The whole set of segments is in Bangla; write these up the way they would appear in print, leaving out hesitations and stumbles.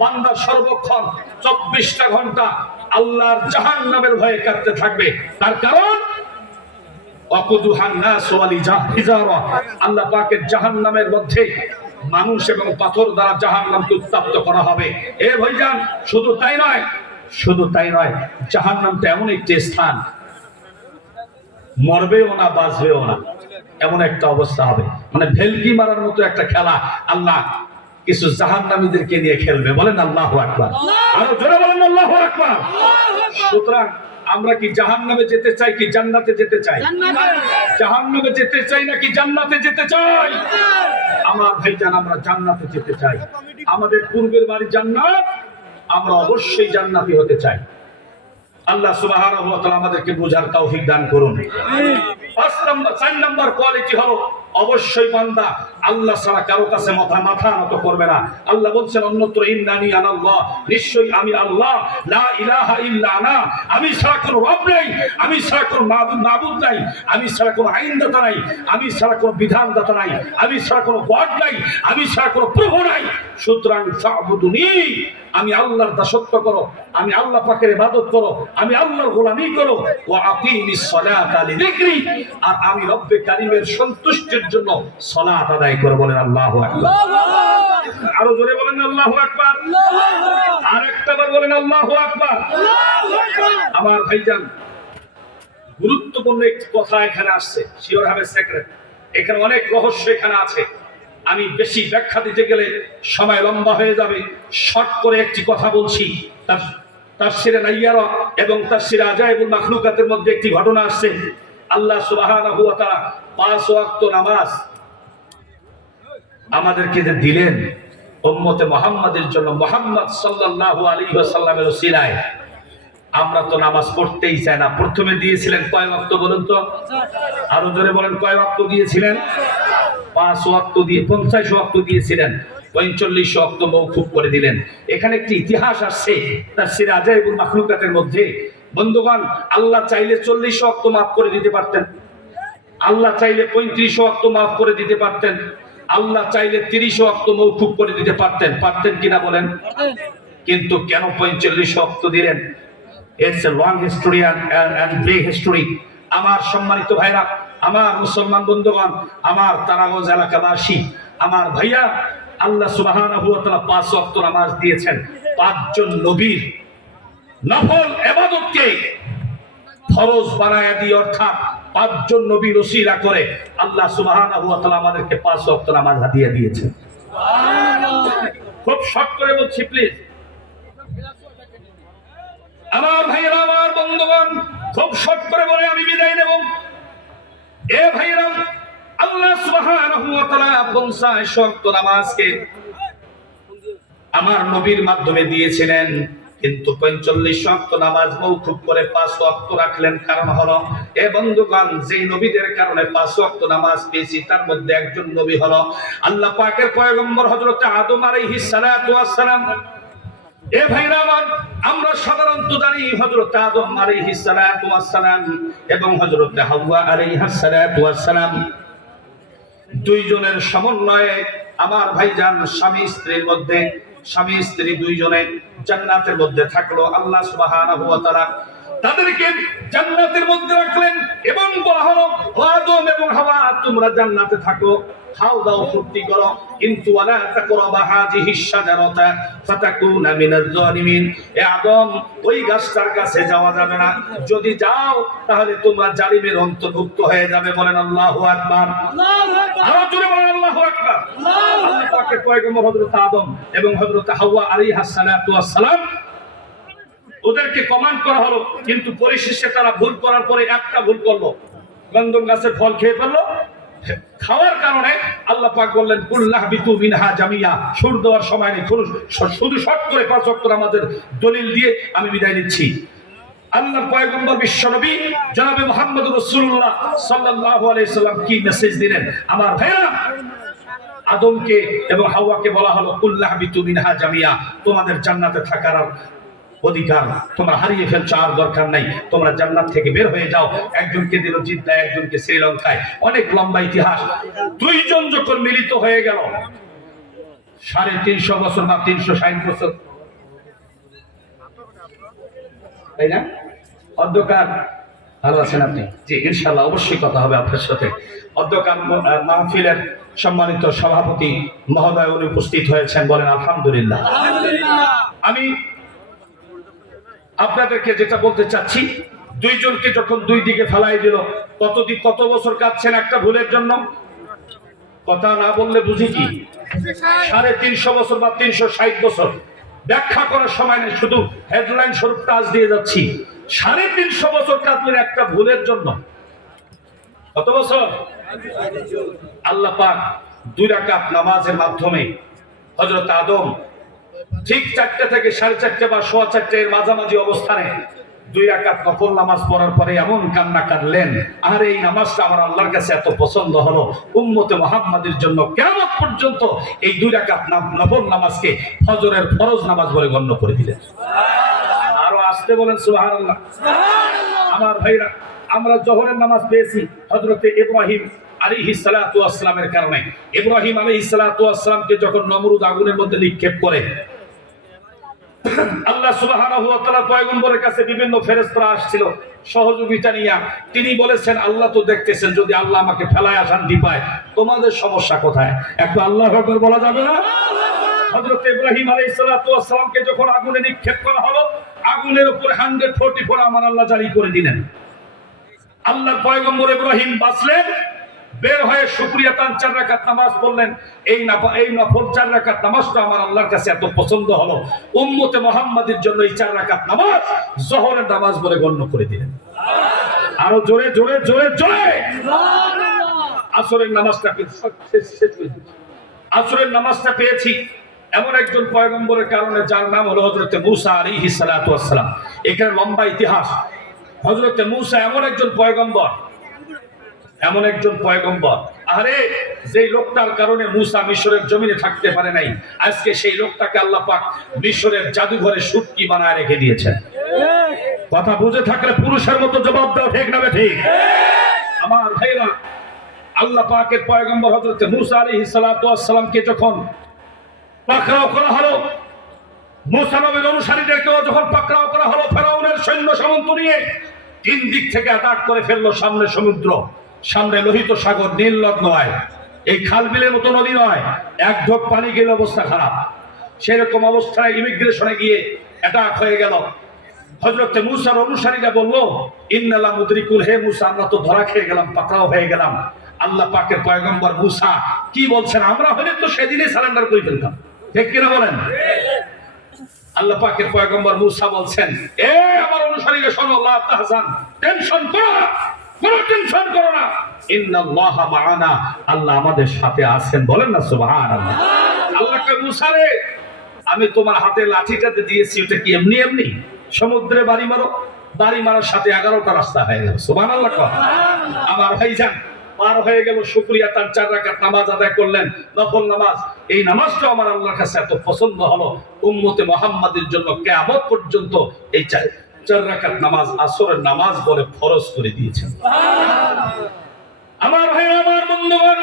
বান্দা সর্বক্ষণ 24টা ঘন্টা আল্লাহর জাহান্নামের ভয়ে কাঁদতে থাকবে। তার কারণ আল্লাহ পাকের জাহান্নামের মধ্যে মানুষ এবং পাথর দ্বারা জাহান্নামকে উত্তপ্ত করা হবে। এ ভাইজান, শুধু তাই নয়, জাহান্নামটা এমন একটি স্থান, মরবেও না বাঁচবেও না, এমন একটা অবস্থা হবে, মানে ভেলকি মারার মতো একটা খেলা আল্লাহ কিছু জাহান্নামীদেরকে নিয়ে খেলবে। বলেন আল্লাহু আকবার, আরো জোরে বলেন আল্লাহু আকবার। সুতরাং আমরা কি জাহান্নামে যেতে চাই কি জান্নাতে যেতে চাই? জাহান্নামে যেতে চাই নাকি জান্নাতে যেতে চাই? আমার ভাইজান, আমরা জান্নাতে যেতে চাই। আমাদের পূর্বের বাড়ি জান্নাত, আমরা অবশ্যই জান্নাতি হতে চাই। আল্লাহ সুবহানাহু ওয়া তাআলা আমাদেরকে বুঝার তৌফিক দান করুন। 4 নাম্বার কোয়ালিটি হলো অবশ্যই বান্দা আল্লাহ ছাড়া কারো কাছে মাথা নত করবে না। আল্লাহ বলছেন অন্যত্র, ইন্নানি আনাল্লাহ, নিশ্চয়ই আমি আল্লাহ, লা ইলাহা ইল্লা আনা, আমি ছাড়া কোনো রব নাই, আমি ছাড়া কোনো মাবুদ নাই, আমি ছাড়া কোনো আইনদাতা নাই, আমি ছাড়া কোনো বিধানদাতা নাই, আমি ছাড়া কোনো গড নাই, আমি ছাড়া কোনো প্রভু নাই। সুতরাং ফাবুদুনি, আমি আল্লাহর দাসত্ব করো, আমি আল্লাহ পাকের ইবাদত করো, আমি আল্লাহর গোলামি করো। ওয়া আকিমিস সালাতা লিযিকরি, আর আমি রব্বে কারীমের সন্তুষ্টির জন্য সালাত আদায় করো। বলেন আল্লাহু আকবার। আরো জোরে বলেন আল্লাহু আকবার। আরেকটাবার বলেন আল্লাহু আকবার। আমার ভাইজান, গুরুত্বপূর্ণ একটি কথা এখানে আসছে, শিওর হবে সেক্রেট, এখানে অনেক রহস্য এখানে আছে। আমি বেশি ব্যাখ্যা দিতে গেলে সময় লম্বা হয়ে যাবে। শর্ট করে একটি কথা বলছি। তাফসিরে নাইয়ারা এবং তাফসিরে আজাইবুল মাখলুকাতের মধ্যে একটি ঘটনা আসছে। আল্লাহ সুবহানাহু ওয়া তাআলা 5 ওয়াক্ত নামাজ আমাদেরকে যে দিলেন উম্মতে মুহাম্মাদের জন্য, মুহাম্মদ সাল্লাল্লাহু আলাইহি ওয়াসাল্লামের ওসিলায়, আমরা তো নামাজ পড়তেই চাই না। প্রথমে দিয়েছিলেন কয় ওয়াক্ত বলুন তো? আরো জোরে বলেন, কয় ওয়াক্ত দিয়েছিলেন? 5 ওয়াক্ত দিয়ে 50 ওয়াক্ত দিয়েছিলেন, 45 ওয়াক্ত মওকুফ করে দিলেন। এখানে একটি ইতিহাস আসছে তাফসিরে আজাইবুল মাখলুকাতের মধ্যে। বন্ধুগণ, আল্লাহ চাইলে 40 ওয়াক্ত মাফ করে দিতে পারতেন, আল্লাহ চাইলে 35 ওয়াক্ত মাফ করে দিতে পারতেন, আল্লাহ চাইলে 30 ওয়াক্ত মওকুফ করে দিতে পারতেন কিনা বলেন? কিন্তু কেন 45 ওয়াক্ত দিলেন? It's a long history and big history. আমার সম্মানিত ভাইরা, আমার মুসলমান বন্ধুগণ, আমার তারাগঞ্জ এলাকাবাসী, আমার ভাইয়া, আল্লাহ সুবহানাহু ওয়া তাআলা 5 ওয়াক্ত নামাজ দিয়েছেন। 5 জন নবীর নফল ইবাদতকে ফরজ বানায়া দিয়ে, অর্থাৎ 5 জন নবীর ওসিলা করে আল্লাহ সুবহানাহু ওয়া তাআলা আমাদেরকে 5 ওয়াক্ত নামাজ হাদিয়া দিয়েছেন। সুবহানাল্লাহ। খুব শর্ট করে বলছি প্লিজ। আমার ভাইরা, আমার বন্ধুগণ, খুব শর্ট করে বলে আমি বিদায় নেব। এ ভাইরা, আল্লাহ সুবহানাহু ওয়া তাআলা 50 ওয়াক্ত নামাজকে আমার নবীর মাধ্যমে দিয়েছিলেন, কিন্তু 45 ওয়াক্ত নামাজ মওকুফ করে 5 ওয়াক্ত রাখলেন। কারণ হলো, এ বন্ধুগণ, যেই নবীদের কারণে 5 ওয়াক্ত নামাজ পেয়েছি তার মধ্যে একজন নবী হলো আল্লাহ পাকের পয়গম্বর হযরত আদম আলাইহিস সালাতু ওয়াস সালাম। এ ভাইরা আমার, আমরা সাধারণত জানি হযরত আদম আলাইহিস সালাতু ওয়াস সালাম এবং হযরত হাওয়া আলাইহাস সালাতু ওয়াস সালাম দুইজনের সমন্বয়ে আমার ভাইজান স্বামী স্ত্রী দুইজনে জান্নাতের মধ্যে থাকলো। আল্লাহ সুবহানাহু ওয়া তাআলা তাদেরকে জান্নাতের মধ্যে রাখলেন এবং বলা হলো, আদম এবং হাওয়া, তোমরা জান্নাতে থাকো, খাও দাও, ফুর্তি করো, কিন্তু ওয়ালা তাকরাবা হাযিহিশ শাজারাতা ফাতাকুনা মিনাজ জালিমিন। এ আদম, ওই গাছটার কাছে যাওয়া যাবে না, যদি যাও তাহলে তোমরা জালিমের অন্তর্ভুক্ত হয়ে যাবে। বলেন আল্লাহু আকবার। আল্লাহু আকবার। আরো জোরে বলেন আল্লাহু আকবার। আল্লাহ পাকের পয়গম্বর হযরত আদম এবং হযরত হাওয়া আলাইহিস সালাতু ওয়াস সালাম, ওদেরকে কমান্ড করা হলো, কিন্তু পরিশেষে তারা ভুল করার পরে একটা ভুল করলো, গন্ধম গাছের ফল খেয়ে ফেললো। খাওয়ার কারণে আল্লাহ পাক বললেন, কুল্লাহবিতু মিনহা জামিয়া, সুর দেওয়ার সময় নেই, শুধু শর্ট করে 5 ওয়াক্ত নামাজের দলিল দিয়ে আমি বিদায় নিচ্ছি। আল্লাহর পয়গম্বর বিশ্বনবী জনাবে মুহাম্মদ রাসূলুল্লাহ সাল্লাল্লাহু আলাইহি সাল্লাম কি মেসেজ দিলেন? আমার ভাইরা, আদমকে এবং হাওয়াকে বলা হলো, কুল্লাহবিতু মিনহা জামিয়া, তোমাদের জান্নাতে থাকার অধিকার তোমরা হারিয়ে ফেলছো, আর দরকার নাই, তোমরা জান্নাত থেকে বের হয়ে যাও। একজনকে দিল জিদ্দায়, একজনকে শ্রীলঙ্কায়, অনেক লম্বা ইতিহাস। দুইজন যখন মিলিত হয়ে গেল, 350 বছর বা 360 বছর, তাই না? অধ্যকার ভালো আছেন আপনি? জি ইনশাআল্লাহ অবশ্যই কথা হবে আপনার সাথে। অধ্যকার মাহফিলের সম্মানিত সভাপতি মহোদয় উনি উপস্থিত হয়েছেন, বলেন আলহামদুলিল্লাহ। আমি আপনাদেরকে যেটা বলতে চাচ্ছি, দুইজনকে যখন দুই দিকে ফেলাই দিল, কত বছর কাঁদছেন একটা ভুলের জন্য? কথা না বললে বুঝি কি? 350 বছর বা 360 বছর ব্যাখ্যা করার সময় নেই, শুধু হেডলাইন স্বরূপ কাজ দিয়ে যাচ্ছি। 350 বছর কাঁদলেন একটা ভুলের জন্য। কত বছর? আল্লাহ পাক 2 রাকাত নামাজের মাধ্যমে হযরত আদম ঠিক 4টা থেকে 4:30 বা 4:15 এর মাঝামাঝি অবস্থানে 2 রাকাত নফল নামাজ পড়ার পরে এমন কান্না কাঁদলেন, আর এই নামাজটা আমার আল্লাহর কাছে এত পছন্দ হলো, উম্মতে মুহাম্মাদের জন্য কিয়ামত পর্যন্ত এই 2 রাকাত নফল নামাজকে ফজরের ফরজ নামাজ বলে গণ্য করে দিলেন। আরো আসতে বলেন সুবহানাল্লাহ। আমার ভাইরা, আমরা জোহরের নামাজ পেয়েছি হযরত ইব্রাহিম আলাইহিস সালাতু ওয়াস সালামের কারণে। ইব্রাহিম আলাইহিস সালাতু ওয়াস সালামকে যখন নমরুদ আগুনের মধ্যে নিক্ষেপ করে, আল্লাহ সুবহানাহু ওয়া তাআলা পয়গম্বরের কাছে বিভিন্ন ফেরেশতারা আসছিল সহযোগিতা নিয়ে। তিনি বলেছেন, আল্লাহ তো দেখতেছেন, যদি আল্লাহ আমাকে ফেলায় শান্তি পায়, তোমাদের সমস্যা কোথায়? একটু আল্লাহু আকবার বলা যাবে না? হযরত ইব্রাহিম আলাইহিস সালাতু ওয়াস সালামকে যখন আগুনে নিক্ষেপ করা হলো, আগুনের উপরে 144 আমার আল্লাহ জারি করে দিলেন। আল্লাহর পয়গম্বর ইব্রাহিম বাঁচলেন, বের হয়ে শুকরিয়া তান 4 রাকাত নামাজ পড়লেন। এই নফল 4 রাকাত নামাজটা আমার আল্লাহর কাছে এত পছন্দ হলো, উম্মতে মুহাম্মাদের জন্য এই 4 রাকাত নামাজ যোহরের নামাজ বলে গণ্য করে দিলেন। আরো জোরে জোরে জোরে জোরে আসরের নামাজটা আসরের নামাজটা পেয়েছি এমন একজন পয়গম্বরের কারণে, যার নাম হলো হযরত মূসা আলাইহিস সালাতু ওয়াস সালাম। এখানে লম্বা ইতিহাস। হযরত মূসা এমন একজন পয়গম্বর, এমন একজন পয়গম্বর, আরে যেই লোকটার কারণে মূসা মিশরের জমিনে থাকতে পারে নাই, আজকে সেই লোকটাকে আল্লাহ পাক মিশরের জাদুঘরে সুটকি বানায় রেখে দিয়েছেন। কথা বুঝে থাকলে পুরুষের মতো জবাব দাও, ঠিক না ঠিক? আমার ভাইরা, আল্লাহ পাকের পয়গম্বর হযরত মূসা আলাইহিস সালাতু ওয়াস সালামকে যখন পাকড়াও করা হলো, মূসা নবীর অনুসারীদেরকেও যখন পাকড়াও করা হলো, ফেরাউনের সৈন্য সামন্ত নিয়ে 3 দিক থেকে অ্যাটাক করে ফেললো। সামনে সমুদ্র, সামনে লোহিত সাগর, নীল নদ নয়, এই খাল বিলের মতো নদী নয়, এক ঢোক পানি গেলে অবস্থা খারাপ। সেরকম অবস্থায় ইমিগ্রেশনে গিয়ে অ্যাটাক হয়ে গেল। হযরত মূসার অনুসারীরা বলল, ইন্নালা মুদরিকুল, হে মূসা, আমরা তো ধরা খেয়ে গেলাম, পাকড়াও হয়ে গেলাম। আল্লাহ পাকের পয়গম্বর মূসা কি বলছেন, আমরা হলে তো সেদিনই সারেন্ডার করে ফেলতাম, ঠিক কিনা বলেন? আল্লাহ পাকের পয়গম্বর মূসা বলছেন, এ আমার অনুসারীরা শোনো, লা তাহজান, টেনশন করো না, কোনো টেনশন করো না, ইন্নাল্লাহা মাআনা, আল্লাহ আমাদের সাথে আছেন। বলেন না সুবহানাল্লাহ। আল্লাহকে, মূসা রে, আমি তোমার হাতে লাঠিটাতে দিয়েছি, ওটা কি এমনি এমনি? সমুদ্রে বাড়ি মারো, বাড়ি মারার সাথে 11টা রাস্তা হয়ে গেল। সুবহানাল্লাহ। আমার ভাইজান পার হয়ে গেল, শুকরিয়া তার 4 রাকাত নামাজ আদায় করলেন, নফল নামাজ। এই নামাজটা আমার আল্লাহর কাছে এত পছন্দ হলো, উম্মতে মুহাম্মাদের জন্য কিয়ামত পর্যন্ত এই 4 রাকাত নামাজ আসরের নামাজ বলে ফরজ করে দিয়েছেন। আমার ভাই, আমার বন্ধুগণ,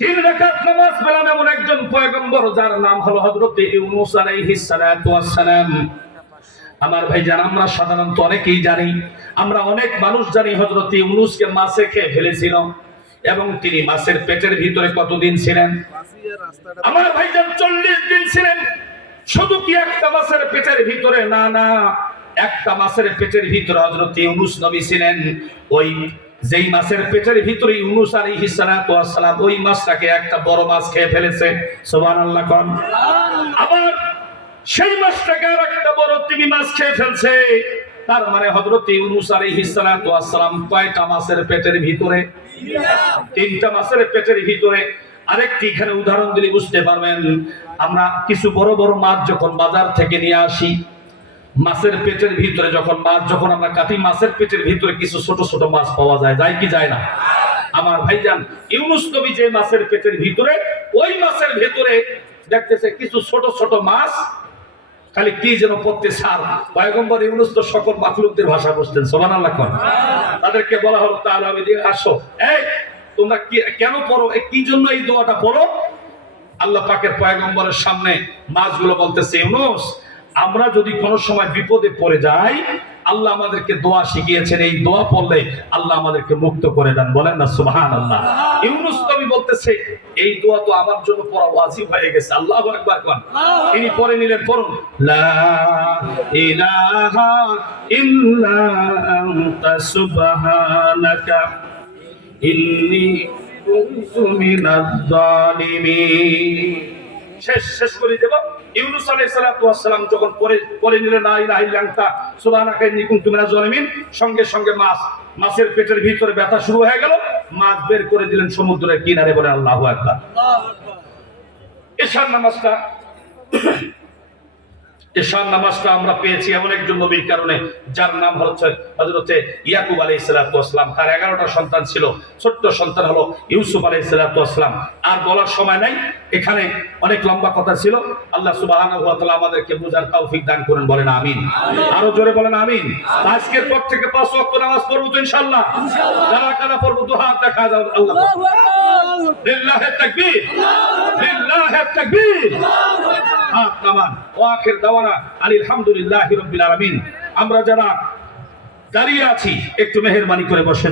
3 রাকাত নামাজ পেলাম এমন একজন পয়গম্বর, যার নাম হলো হযরত ইউনূস আলাইহিস সালাতু ওয়াস সালাম। আমার ভাইজান, আমরা সাধারণত অনেকেই জানি, আমরা অনেক মানুষ জানি হযরত ইউনূসকে মাছে খেয়ে ফেলেছিল, এবং তিনি মাছের পেটের ভিতরে কতদিন ছিলেন? আমার ভাইজান 40 দিন ছিলেন। শুধু কি একটা মাছের পেটের ভিতরে? না না, একটা মাছের পেটের ভিতরে হযরত ইউনূস নবী ছিলেন। ওই যেই মাছের পেটের ভিতরে ইউনূস আলাইহিস সালাতু ওয়াস সালাম, ওই মাছটাকে একটা বড় মাছ খেয়ে ফেলেছে। সুবহানাল্লাহ কোন। আবার সেই মাছটাকে আর একটা বড় তিমি মাছ খেয়ে ফেলছে। তার মানে হযরত ইউনূস আলাইহিস সালাতু ওয়াস সালাম কয়টা মাছের পেটের ভিতরে? 3টা মাছের পেটের ভিতরে। আরেকটি এখানে উদাহরণ দিলে বুঝতে পারবেন। আমরা কিছু বড় বড় মাছ যখন বাজার থেকে নিয়ে আসি, মাছের পেটের ভিতরে যখন আমরা কাটি, মাছের পেটের ভিতরে কিছু ছোট ছোট মাছ পাওয়া যায়, যায় কি যায় না? আমার ভাইজান, ইউনূস নবী যে মাছের পেটের ভিতরে, ওই মাছের ভিতরে দেখতেছে কিছু ছোট ছোট মাছ, খালি কি যেন পড়তে সার। পয়গম্বর ইউনূস তো সকল মাখলুকদের ভাষা বুঝতেন। সুবহানাল্লাহ। তাদেরকে বলা হলো, তাহলে আমি দিয়ে আসো, এই তোমরা কেন পড়ো, কি জন্য এই দোয়াটা পড়ো? আল্লাহ পাকের পয়গম্বরের সামনে মাছগুলো বলতেছে, ইউনূস, আমরা যদি কোনো সময় বিপদে পড়ে যাই, আল্লাহ আমাদেরকে দোয়া শিখিয়েছেন, এই দোয়া পড়লে আল্লাহ আমাদেরকে মুক্ত করে দেন। বলেন না সুবহানাল্লাহ। ইউনূস নবী বলতেছে, এই দোয়া তো আমার জন্য পড়া ওয়াজিব হয়ে গেছে। আল্লাহু আকবার কোন। তিনি পড়ে নিলেন, পড়ুন, লা ইলাহা ইল্লা আনতা সুবহানাকা ইন্নী কুনতু মিনাজ জালিমিন। শেষ করে দেব। ইউনূস আলাইহিস সালাতু ওয়াস সালাম যখন পড়ে নিলেন লা ইলাহা ইল্লা আনতা সুবহানাকা ইন্নী কুনতু মিনাজ জালিমিন, সঙ্গে সঙ্গে মাছের পেটের ভিতরে ব্যথা শুরু হয়ে গেল। মাছ বের করে দিলেন সমুদ্রের কিনারে। বলে আল্লাহু আকবার। এশার নামাজটা আমরা পেয়েছি এমন একজন নবীর কারণে, যার নাম হচ্ছে হযরতে ইয়াকুব আলাইহিস সালাতু ওয়াস সালাম। তার 11টা সন্তান ছিল। ছোট্ট সন্তান হলো ইউসুফ আলাইহিস সালাতু ওয়াস সালাম। আর বলার সময় নাই, এখানে অনেক লম্বা কথা ছিল। আল্লাহ সুবহানাহু ওয়া তাআলা আমাদেরকে বুঝার তৌফিক দান করেন। বলেন আমিন। আরো জোরে বলেন আমিন। আজকের পর থেকে 5 ওয়াক্ত নামাজ পড়ব তো ইনশাআল্লাহ। যারা কারা পড়ব দুই হাত দেখা দাও। আল্লাহ লিল্লাহি তাকবীর, লিল্লাহি তাকবীর। ওয়াখির দাওয়ানা আলহামদুলিল্লাহি রাব্বিল আলামিন। আমরা যারা দাঁড়িয়ে আছি একটু মেহেরবানি করে বসে